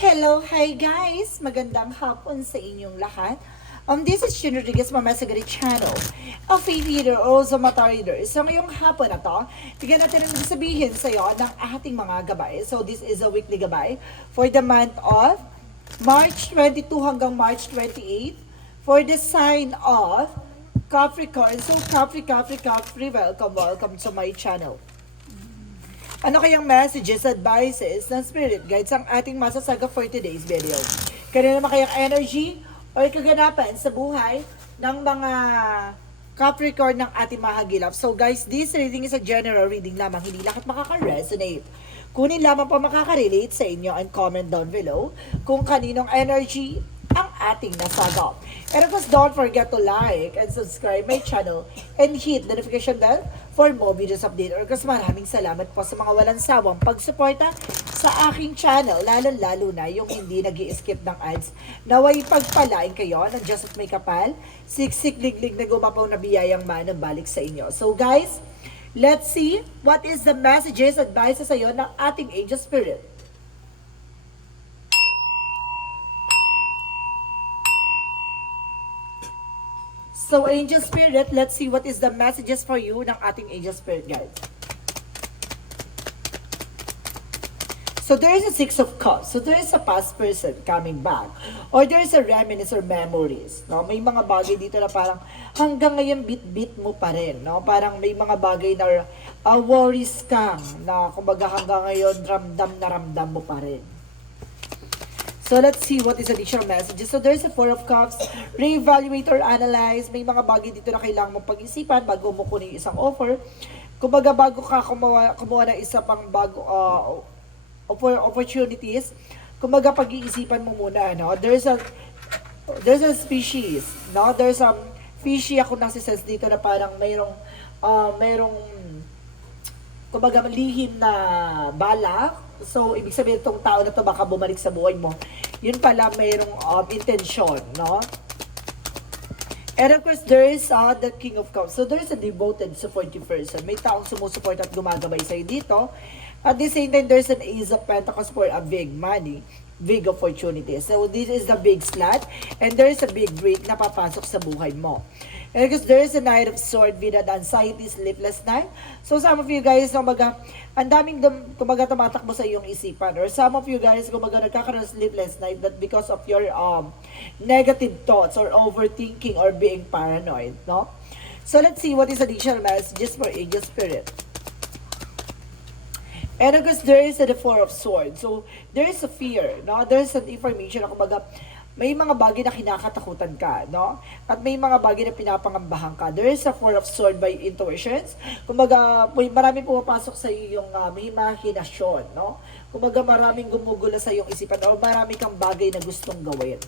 Hello, hi guys! Magandang hapon sa inyong lahat. This is Shun Rodriguez, Mama Sagari Channel, a faith reader or Zomata reader. So ngayong hapon na to, bigyan natin ang sabihin sa iyo ng ating mga gabay. So this is a weekly gabay for the month of March 22 hanggang March 28 for the sign of Capricorn. So Capri, welcome to my channel. Ano kayang messages, advices, ng spirit guides ang ating masasaga for today's video? Kaya naman kayang energy o kaganapan sa buhay ng mga Capricorn ng ating mahagilap. So guys, this reading is a general reading lamang. Hindi lahat makaka-resonate. Kunin lamang pa makaka-relate sa inyo and comment down below kung kaninong energy ang ating nasagap. And of course, don't forget to like and subscribe my channel and hit the notification bell for more videos update. Or kasi maraming salamat po sa mga walang sawang pagsuporta sa aking channel, lalo-lalo na yung hindi nag-i-skip ng ads. Naway pagpalain kayo ng Diyos at may kapal, siksik-liglig na gumapaw na biyayang manang balik sa inyo. So guys, let's see what is the messages, advices sa iyo ng ating angel spirit. So, Angel Spirit, let's see what is the messages for you ng ating Angel Spirit guide. So, there is a Six of Cups. So, there is a past person coming back. Or there is a reminiscence or memories. No? May mga bagay dito na parang hanggang ngayon bit-bit mo pa rin. No? Parang may mga bagay na worries kang na kumbaga hanggang ngayon ramdam mo pa rin. So, let's see what is additional messages. So, there's a Four of Cups. Re-evaluate or analyze. May mga bagay dito na kailangan mong pag-isipan bago mo kunin isang offer. Kumbaga, bago ka kumuha ng isa pang bago opportunities, kumbaga, pag-iisipan mo muna, no? There's a species, no? There's a fishy ako nasisense dito na parang mayroong kumbaga, lihim na balak. So, ibig sabihin itong tao na to baka bumalik sa buhay mo. Yun pala mayroong intensyon, no? And of course, there is the King of Cups. So, there is a devoted, supportive person. May taong sumusuport at gumagabay sa'yo dito. At the same time, there's an Ace of Pentacles for a big money, big opportunity. So, this is the big slot. And there is a big break na papasok sa buhay mo. And because there is a Knight of Swords with an anxiety, sleepless night. So, some of you guys, kumbaga, ang daming kumbaga tumatakbo sa iyong isipan. Or some of you guys, kumbaga, nagkakaroon ng sleepless night that because of your negative thoughts or overthinking or being paranoid, no? So, let's see what is additional messages for Angel Spirit. And of course, there is the Four of Swords. So, there is a fear, no? There is an information na kumbaga, may mga bagay na kinakatakutan ka, no? At may mga bagay na pinapangambahan ka. There is a Four of Swords by intuitions. Kumbaga, marami pumapasok sa iyong imahinasyon, no? Kumbaga, maraming gumugula sa iyong isipan o marami kang bagay na gustong gawin.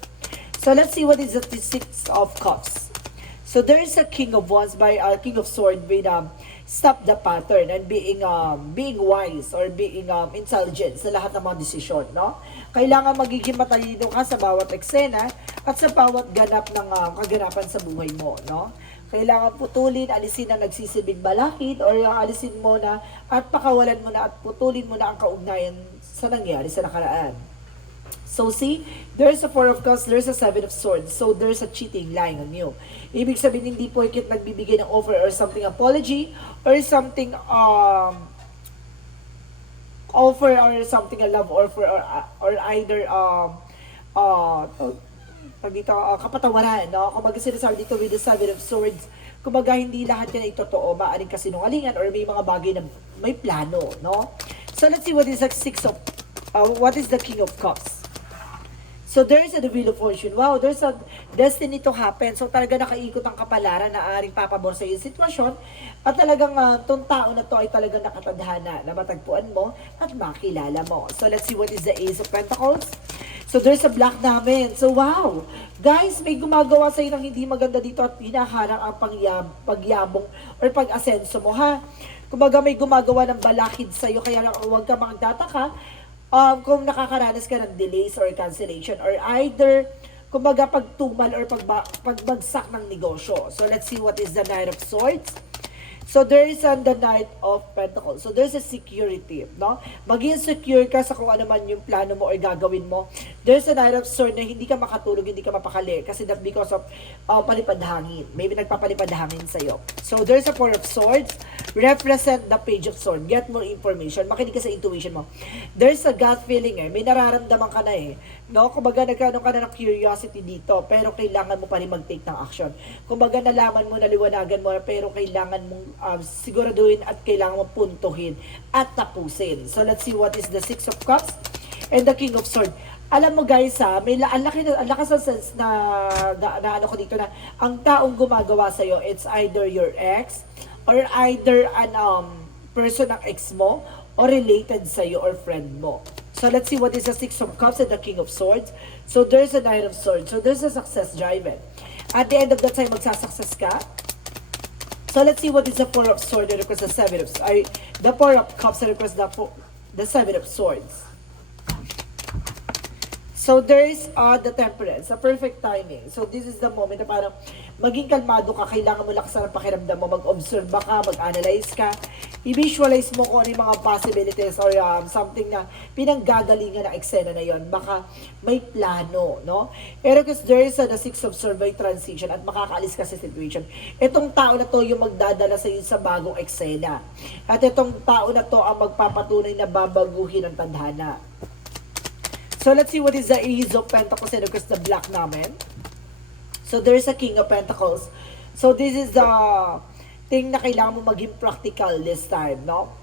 So, let's see what is the Six of Cups. So, there is a King of Wands by King of Swords with stop the pattern and being wise or being intelligent sa lahat ng mga desisyon, no? Kailangan magiging matalino ka sa bawat eksena at sa bawat ganap ng kaganapan sa buhay mo, no? Kailangan putulin, alisin ang nagsisibing balakid or alisin mo na at pakawalan mo na at putulin mo na ang kaugnayan sa nangyari sa nakaraan. So see, there's a Four of Cups, there's a Seven of Swords. So there's a cheating lying on you. Ibig sabihin, hindi porket nagbibigay ng offer or something apology or something offer or something a love offer or either kapatawaran, no? Kung sinasabi dito with the Seven of Swords, kumbaga hindi lahat yan ay totoo, maaaring kasinungalingan or may mga bagay na may plano, no? So let's see what is the what is the King of Cups. So, there's a Wheel of Fortune. Wow, there's a destiny to happen. So, talaga nakaikot ang kapalaran na aaring papabor sa iyong sitwasyon. At talagang itong tao na to ay talagang nakatadhana na matagpuan mo at makilala mo. So, let's see what is the Ace of Pentacles. So, there's a Black namin. So, wow! Guys, may gumagawa sa iyo ng hindi maganda dito at hinaharang ang pagyabong or pag-asenso mo, ha? Kumbaga, may gumagawa ng balakid sa iyo, kaya huwag ka magtataka kung nakakaranas ka ng delays or cancellation or either kumbaga pagtumal or pagbagsak ng negosyo. So let's see what is the Knight of Swords. So there is the Knight of Pentacles. So there's a security, no? Maging secure ka sa kung ano man yung plano mo or gagawin mo. There's a Knight of Swords na hindi ka makatulog, hindi ka mapakali kasi that because of palipad hangin. Maybe nagpapalipad hangin sa'yo. So there's a Four of Swords, represent the Page of Swords. Get more information. Makinig ka sa intuition mo. There's a gut feeling may nararamdaman ka na no? Kumbaga nagkaroon ka na ng curiosity dito, pero kailangan mo pa rin mag-take ng action. Kumbaga nalaman mo, naliwanagan mo, pero kailangan mong siguraduhin at kailangan mong puntuhin at tapusin. So let's see what is the Six of Cups and the King of Swords. Alam mo guys may ang lakas ng sense na ano ko dito na ang taong gumagawa sa'yo, it's either your ex or either an person ng ex mo or related sa'yo or friend mo. So let's see what is the Six of Cups and the King of Swords. So there's a Knight of Swords. So there's a success driven. At the end of the time, magsasuccess ka. So let's see what is the Four of Swords that requires the the Four of Cups that requires the Seven of Swords. So there is the Temperance, a perfect timing. So this is the moment na parang maging kalmado ka, kailangan mo lakasan ang pakiramdam mo, mag-observe ka, mag-analyze ka, i-visualize mo kung ano yung mga possibilities or something na pinanggagalingan ng eksena na yon. Baka may plano, no? Pero because there is the Six of Swords by transition at makakaalis ka sa situation. Itong tao na to yung magdadala sa iyo sa bagong eksena. At itong tao na to ang magpapatunay na babaguhin ang tadhana. So let's see what is the Ace of Pentacles and of course the Black namin. So there's a King of Pentacles. So this is the thing na kailangan mo maging practical this time, no?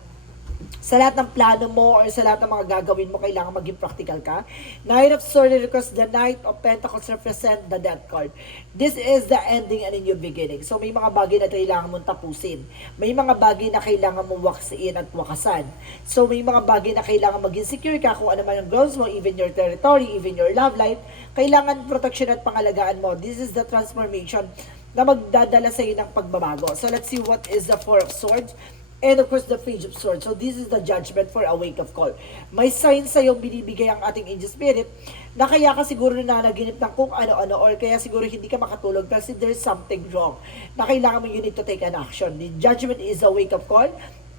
Sa lahat ng plano mo or sa lahat ng mga gagawin mo, kailangan maging practical ka. Knight of Swords, because the Knight of Pentacles represent the Death card. This is the ending and a new beginning. So may mga bagay na kailangan mong tapusin. May mga bagay na kailangan mong waksiin at wakasan. So may mga bagay na kailangan maging secure ka kung ano man ang goals mo, even your territory, even your love life. Kailangan protection at pangalagaan mo. This is the transformation na magdadala sa iyo ng pagbabago. So let's see what is the Four of Swords. And of course, the Page of Swords. So this is the judgment for a wake-up call. May sign sa iyo binibigay ang ating angel spirit na kaya ka siguro nanaginip ng kung ano-ano or kaya siguro hindi ka makatulog kasi there's something wrong na kailangan mo you need to take an action. The judgment is a wake-up call.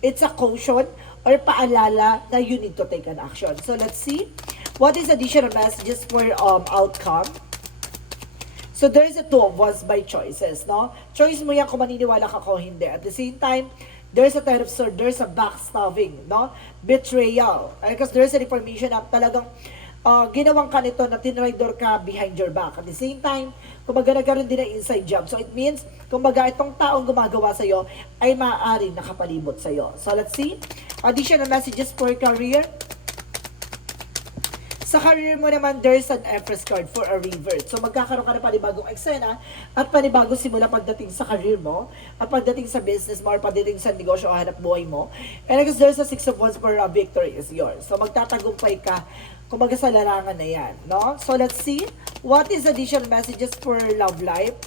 It's a caution or paalala na you need to take an action. So let's see what is additional messages for outcome. So there is a Two of Wands by choices, no? Choice mo yan kung maniniwala ka o hindi. At the same time, there's a Ten of Swords, there's a backstabbing, no? Betrayal. Because there's an information na talagang ginawang ka nito na tinraidor ka behind your back. At the same time, kumbaga nagkaroon din ng inside job. So it means, kumbaga itong taong gumagawa sa'yo ay maaaring nakapalibot sa'yo. So let's see. Additional messages for career. Sa career mo naman, there's an Empress card for a revert. So magkakaroon ka ng panibagong eksena at panibagong simula pagdating sa career mo at pagdating sa business mo or pagdating sa negosyo o hanap buhay mo. And because there's a Six of Wands for a victory is yours. So magtatagumpay ka kumbaga sa larangan na yan, no? So let's see what is additional messages for love life.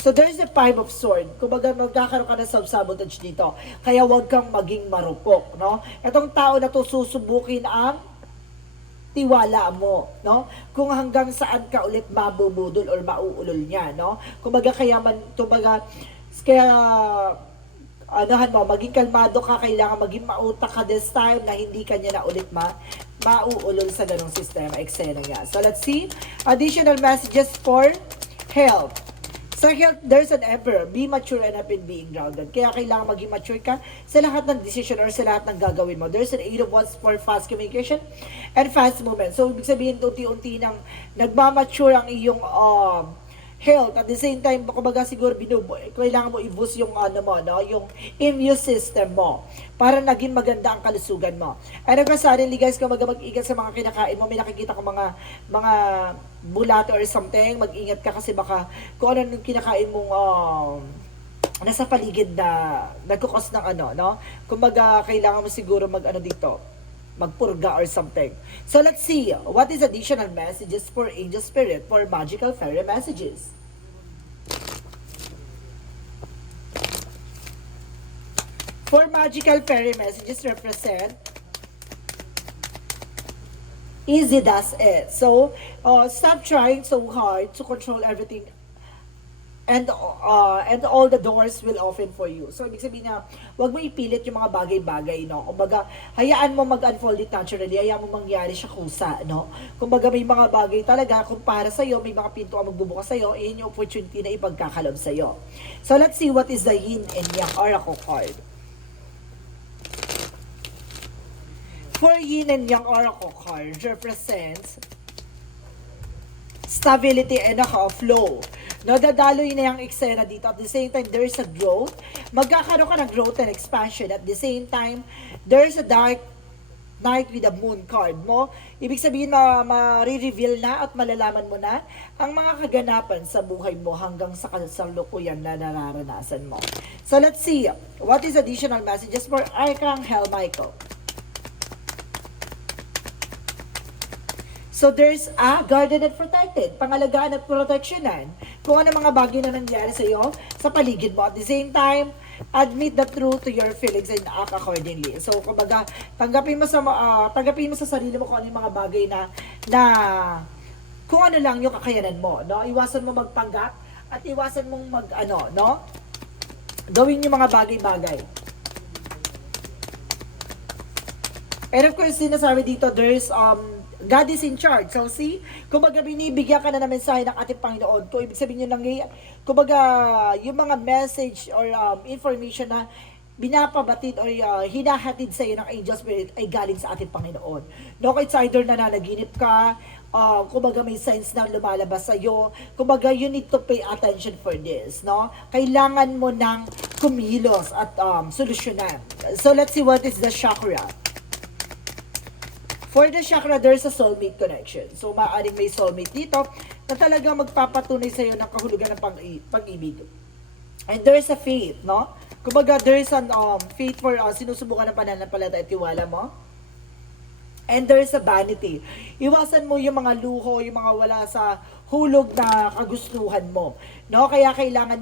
So there's a Five of Swords. Kumbaga magkakaroon ka ng self-sabotage dito. Kaya huwag kang maging marupok, no? Itong tao na to susubukin ang tiwala mo, no? Kung hanggang saan ka ulit mabubudol or mauulol niya, no? Kumbaga kaya anahan mo, maging kalmado ka, kailangan maging mautak ka this time na hindi ka niya na ulit mauulol sa ganong sistema, eksena niya. So let's see, additional messages for health. Sa health, there's an Emperor. Be mature enough in being grounded. Kaya kailangan maging mature ka sa lahat ng decision or sa lahat ng gagawin mo. There's an Eight of Wands for fast communication and fast movement. So, ibig sabihin, unti-unti nang nagmamature ang iyong health. At the same time, kumbaga siguro kailangan mo i-boost yung yung immune system mo para naging maganda ang kalusugan mo. And of course, suddenly guys, kung mag-ingat sa mga kinakain mo, may nakikita ko mga bulate or something, mag-ingat ka kasi baka kung ano yung kinakain mong nasa paligid na nagkukos ng no? Kumbaga, kailangan mo siguro magpurga or something. So let's see, what is additional messages for angel spirit for magical fairy messages? For magical fairy messages represent easy does it. So stop trying so hard to control everything and all the doors will open for you. So, ibig sabihin na, huwag mo ipilit yung mga bagay-bagay, no? Kumbaga, hayaan mo mag-unfold it naturally, hayaan mo mangyari siya kusa, no? Kumbaga, may mga bagay talaga, kung para sa'yo, may mga pinto ang magbubukas sa'yo, yun yung opportunity na ipagkakalob sa'yo. So, let's see what is the yin and yang oracle card. For yin and yang oracle card represents stability and flow. No, dadaloy na yung eksena dito. At the same time, there is a growth. Magkakaroon ka ng growth and expansion. At the same time, there is a dark night with a moon card mo. Ibig sabihin, ma-reveal na at malalaman mo na ang mga kaganapan sa buhay mo hanggang sa kasalukuyan na nararanasan mo. So, let's see. What is additional messages for Archangel Michael? So, there's guarded and protected. Pangalagaan at proteksyonan. Kung ano mga bagay na nangyari sa iyo, sa paligid mo. At the same time, admit the truth to your feelings and act accordingly. So, kumbaga, tanggapin mo sa sarili mo kung ano yung mga bagay na kung ano lang yung kakayanan mo. No? Iwasan mo magpanggap at iwasan mong no? Gawin yung mga bagay-bagay. And of course, sinasabi dito, there's God is in charge. So see, kumbaga binibigyan ka na ng mensahe ng ating Panginoon. Kung ibig sabihin nyo kumbaga yung mga message or information na binapabatid o hinahatid sa iyo ng angel spirit ay galing sa ating Panginoon. No, it's either nananaginip ka, kumbaga may signs na lumalabas sa iyo. Kumbaga you need to pay attention for this, no? Kailangan mo nang kumilos at solusyonan. So let's see what is the chakra. For the chakra, there's a soulmate connection. So, maaaring may soulmate dito na talagang magpapatunay sa'yo ng kahulugan ng pag-ibig. And there's a faith, no? Kumbaga, there's an faith for sinusubukan ng pananampalataya at tiwala mo. And there's a vanity. Iwasan mo yung mga luho, yung mga wala sa hulog na kagustuhan mo. No? Kaya kailangan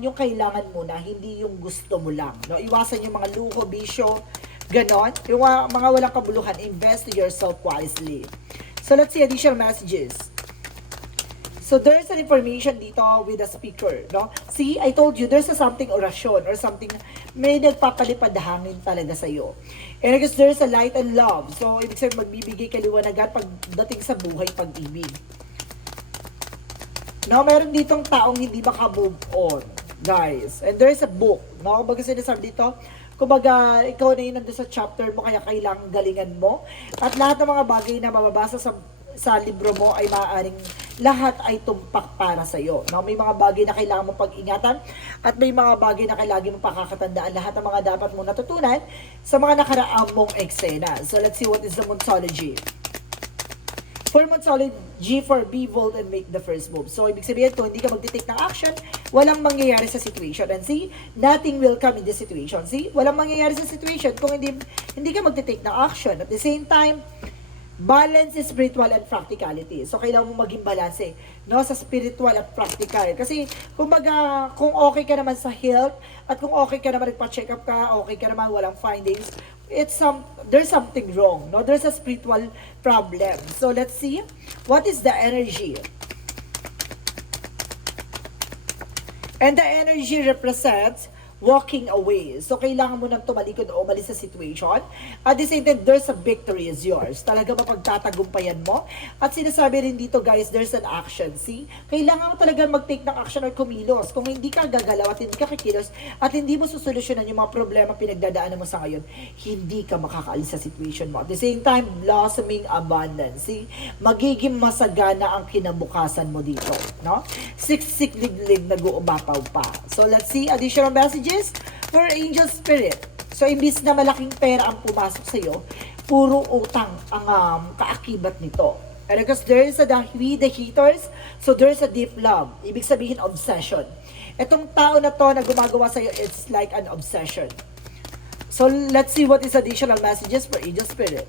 mo na, hindi yung gusto mo lang. No? Iwasan yung mga luho, bisyo, ganon. Yung mga walang kabuluhan, invest yourself wisely. So, let's see additional messages. So, there's an information dito with the speaker, no? See, I told you, there's something orasyon or something, may nagpapalipad hangin talaga sa'yo. And I guess there's a light and love. So, ibig sabihin, magbibigay kaliwanagan pagdating sa buhay, pag-ibig. No, meron ditong taong hindi maka-move on, guys. And there's a book, no? Baga sinasabi dito, kumbaga, ikaw na yun nandun sa chapter mo, kaya kailangang galingan mo. At lahat ng mga bagay na mababasa sa libro mo ay maaaring lahat ay tumpak para sa iyo. No? May mga bagay na kailangan mo pag-ingatan at may mga bagay na kailangan mo pakakatandaan. Lahat ng mga dapat mo natutunan sa mga nakaraang mong eksena. So, let's see what is the Monsology. For Monsology, for be bold and make the first move. So, ibig sabihin, kung hindi ka mag-take ng action, walang mangyayari sa situation. And see, nothing will come in this situation. See, walang mangyayari sa situation kung hindi ka mag-take ng action. At the same time, balance is spiritual and practicality. So, kailangan mo maging balance, no, sa spiritual at practical. Kasi, kumbaga, kung okay ka naman sa health, at kung okay ka naman, nagpa-check up ka, okay ka naman, walang findings, there's something wrong, no? There's a spiritual problem. So, let's see, what is the energy? And the energy represents walking away. So, kailangan mo nang tumalikod o umalis sa situation. At the same time, there's a victory is yours. Talaga mapagtatagumpayan mo. At sinasabi rin dito, guys, there's an action. See? Kailangan mo talaga mag-take ng action or kumilos. Kung hindi ka gagalaw at hindi ka kikilos at hindi mo susolusyonan yung mga problema pinagdadaanan mo sa ngayon, hindi ka makakaalis sa situation mo. At the same time, blossoming abundance. See? Magiging masagana ang kinabukasan mo dito. No? Siksik-liglig nag-uumapaw pa. So, let's see additional messages for angel spirit. So, imbis na malaking pera ang pumasok sa iyo, puro utang ang kaakibat nito. And because there is the haters, so there is a deep love. Ibig sabihin, obsession. Itong tao na to na gumagawa sa iyo, it's like an obsession. So, let's see what is additional messages for angel spirit.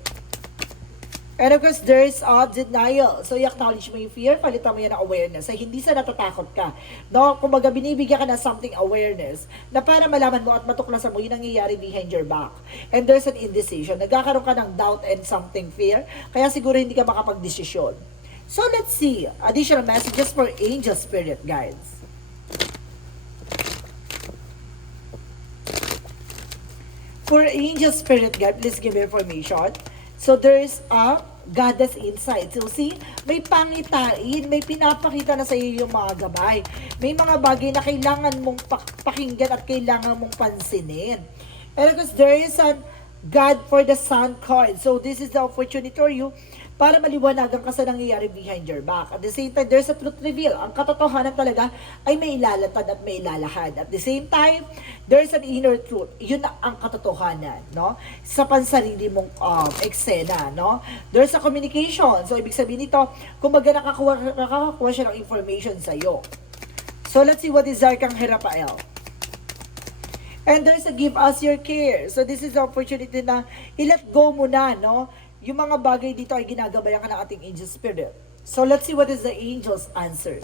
And of course, there's denial. So, i-acknowledge mo yung fear, palitan mo yan ng awareness. So, hindi sa natatakot ka. No? Kumbaga, binibigyan ka na something awareness na para malaman mo at matuklasan mo yung nangyayari behind your back. And there's an indecision. Nagkakaroon ka ng doubt and something fear. Kaya siguro hindi ka makapag-desisyon. So, let's see. Additional messages for angel spirit guides. For angel spirit guide, please give me information. So there's a goddess inside. So see, may pangitain, may pinapakita na sa iyo yung mga gabay. May mga bagay na kailangan mong pakinggan at kailangan mong pansinin. And because there is a God for the Sun card. So this is the opportunity for you para maliwanagan ka sa nangyayari behind your back. At the same time, there's a truth reveal. Ang katotohanan talaga ay may ilalatad at may ilalahad. At the same time, there's an inner truth. Yun ang katotohanan, no? Sa pansarili mong eksena, no? There's a communication. So, ibig sabihin nito, kumbaga nakakakuha siya ng information sa'yo. So, let's see what is Arcangel Raphael. And there's a give us your care. So, this is the opportunity na i-let go mo na, no? Yung mga bagay dito ay ginagabayan ka ng ating angel spirit. So, let's see what is the angel's answer.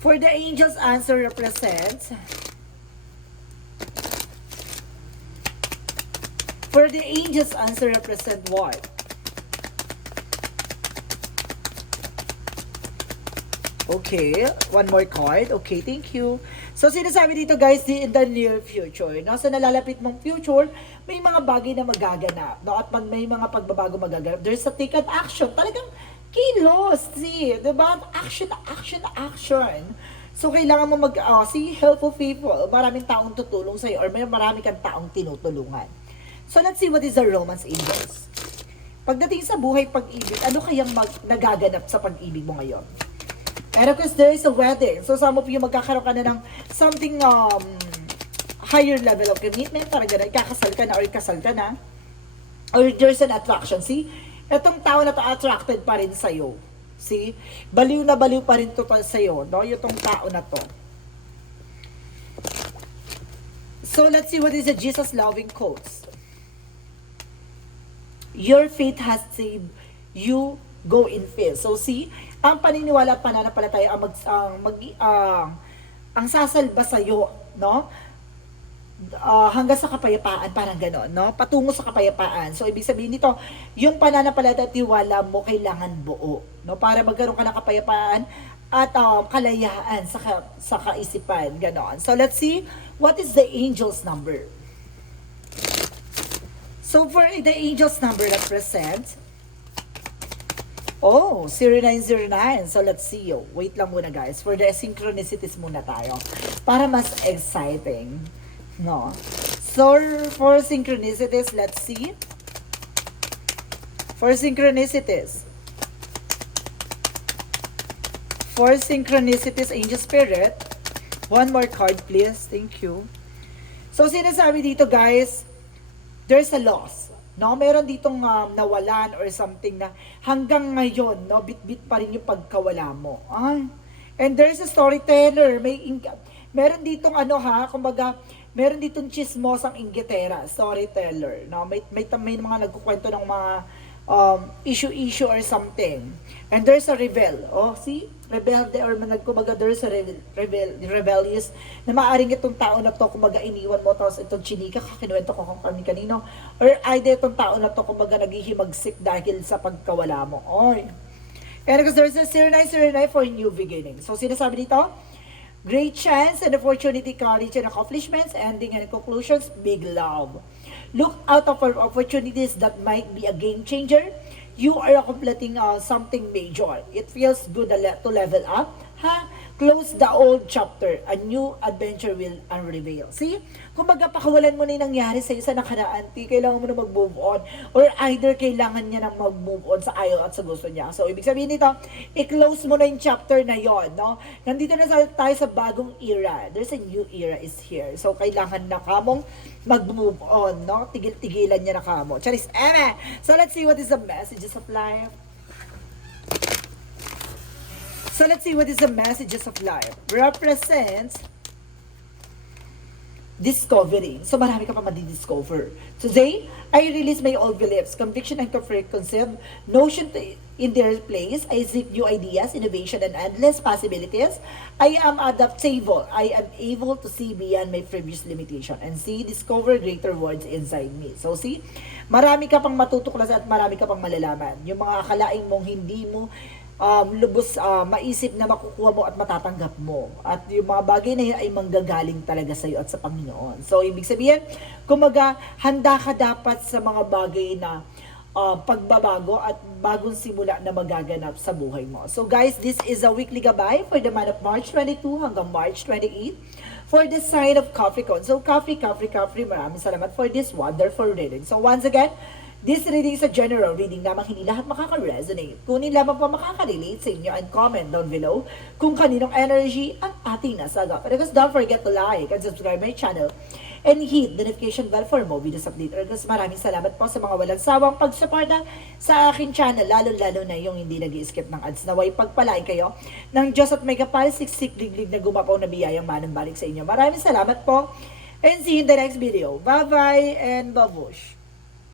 For the angel's answer represents... For the angel's answer represent what? Okay, one more card. Okay, thank you. So, sinasabi dito guys, in the near future, no? Sa nalalapit mong future, may mga bagay na magaganap, no? At may mga pagbabago magaganap. There's a taken action. Talagang kilos, see? Diba? Action, action, action. So, kailangan mo see, helpful people. Maraming taong tutulong sa'yo or may marami kang taong tinutulungan. So, let's see what is the romance angels. Pagdating sa buhay pag-ibig, ano kayang nagaganap sa pag-ibig mo ngayon? And of course, there is a wedding. So, some of you magkakaroon ka na ng something higher level of commitment. Parang gano'n, kakasal ka na or kasal ka na. Or there's an attraction. See? Itong tao na to attracted pa rin sa'yo. See? Baliw na baliw pa rin to sa'yo. No? Itong tao na to. So, let's see what is the Jesus loving quotes. Your faith has saved you. Go in faith. So, see? Ang paniniwala at pananampalataya ang sasalba sa iyo, no? Hanggang sa kapayapaan, parang gano'n, no? Patungo sa kapayapaan. So, ibig sabihin nito, yung pananampalataya at tiwala mo kailangan buo, no? Para magkaroon ka ng kapayapaan at kalayaan sa kaisipan, gano'n. So, let's see, what is the angel's number? So, for the angel's number represents 0909. So, let's see. Wait lang muna, guys. For the synchronicities muna tayo. Para mas exciting. No? So, for synchronicities, let's see. For synchronicities. For synchronicities, Angel Spirit. One more card, please. Thank you. So, sinasabi dito, guys, there's a loss. No, meron ditong nawalan or something na hanggang ngayon, no, bit-bit pa rin yung pagkawala mo. And there's a storyteller. Meron ditong kumbaga, meron ditong chismosang inggitera, storyteller. No, may mga nagkukwento ng mga issue or something. And there's a rebel. See? Rebelde or kumbaga there's a rebellious na maaaring itong tao na to kumbaga iniwan mo tapos itong chinika kinuwento ko kung kanino or either itong tao na to kumbaga naghihimagsik dahil sa pagkawala mo. And because there's a 0909 for new beginning. So sinasabi dito, great chance and opportunity, courage and accomplishments, ending and conclusions, big love. Look out for opportunities that might be a game changer. You are completing something major. It feels good to level up. Close the old chapter. A new adventure will unreveal. See? Kung pakawalan mo na yung nangyari sa isa nakaraan, kailangan mo na mag-move on. Or either kailangan niya na mag-move on sa ayaw at sa gusto niya. So, ibig sabihin nito, i-close mo na yung chapter na yon, no? Nandito na tayo sa bagong era. There's a new era is here. So, kailangan na kamong mag-move on, no? Tigil-tigilan niya na kamo. Charis, So, let's see what is the messages of life. So, let's see what is the messages of life. Represents discovery. So, marami ka pa madi-discover. Today, I release my old beliefs, conviction and preconceived notion in their place. I seek new ideas, innovation, and endless possibilities. I am adaptable. I am able to see beyond my previous limitation and discover greater worlds inside me. So, see, marami ka pang matutuklasan at marami ka pang malalaman. Yung mga akalain mong hindi mo lubos maisip na makukuha mo at matatanggap mo. At yung mga bagay na yun ay manggagaling talaga sa iyo at sa Panginoon. So, ibig sabihin, kumaga, handa ka dapat sa mga bagay na pagbabago at bagong simula na magaganap sa buhay mo. So guys, this is a weekly gabay for the month of March 22 hanggang March 28 for the sign of Capricorn. So Capri, maraming salamat for this wonderful reading. So once again, this reading is a general reading lamang, hindi lahat makaka-resonate. Kunin lamang po makaka-relate sa inyo and comment down below kung kaninong energy ang ating nasagap. And because don't forget to like and subscribe my channel and hit the notification bell for more videos update. Because maraming salamat po sa mga walang sawang pagsuporta sa akin channel, lalo-lalo na yung hindi nag-skip ng ads. Naway pagpalain kayo ng Diyos at may kapal, siksik, liglig na gumapaw na biyayang manang balik sa inyo. Maraming salamat po and see you in the next video. Bye-bye and babush!